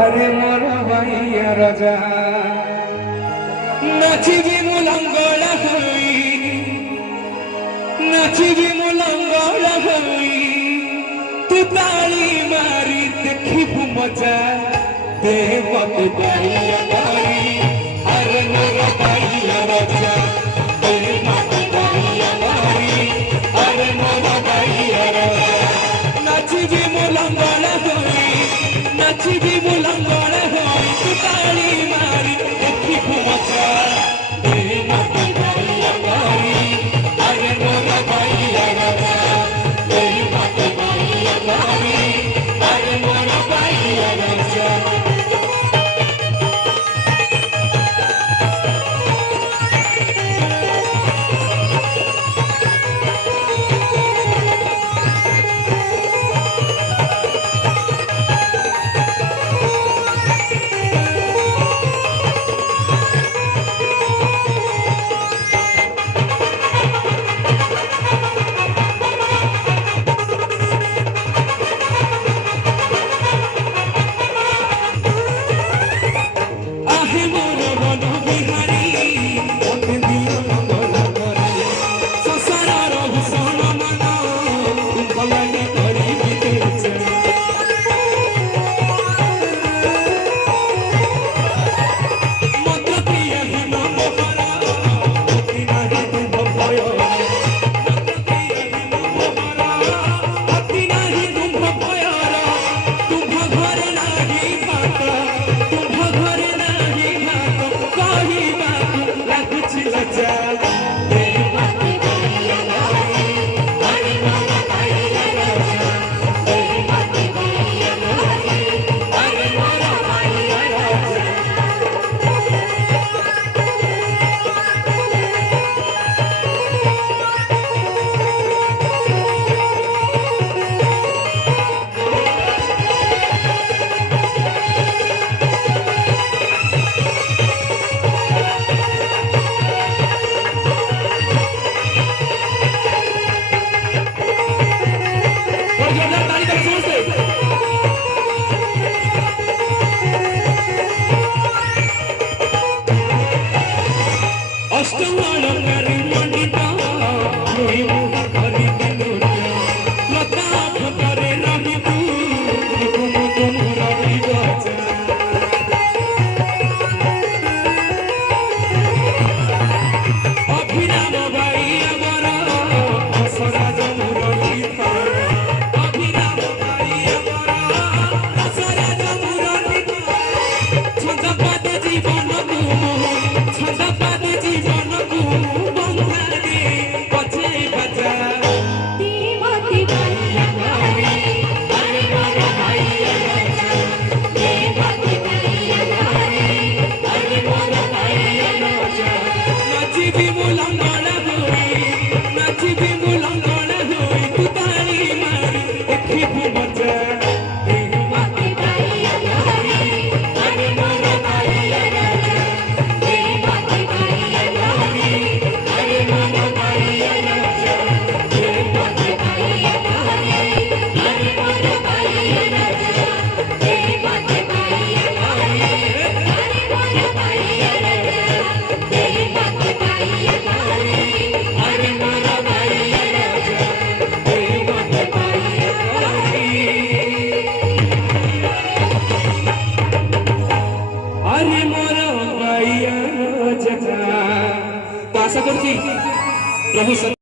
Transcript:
अरे मोर भाइया राजा नाचिबी मु लंगड़ा होई नाचिबी मु लंगड़ा होई तू ताली मारी देखिबू मजा दे मत भाइया भाई अरे मोर भाइया राजा दे मत भाइया भाई अरे मोर भाइया राजा नाचिबी मु लंगड़ा होई नाचिबी मु लंगड़ा होई तू ताली मारी देखिबू मजा दे मत भाइया भाई अरे मोर भाइया राजा दे मत भाइया भाई अरे मोर भाइया राजा आशा करছি प्रभु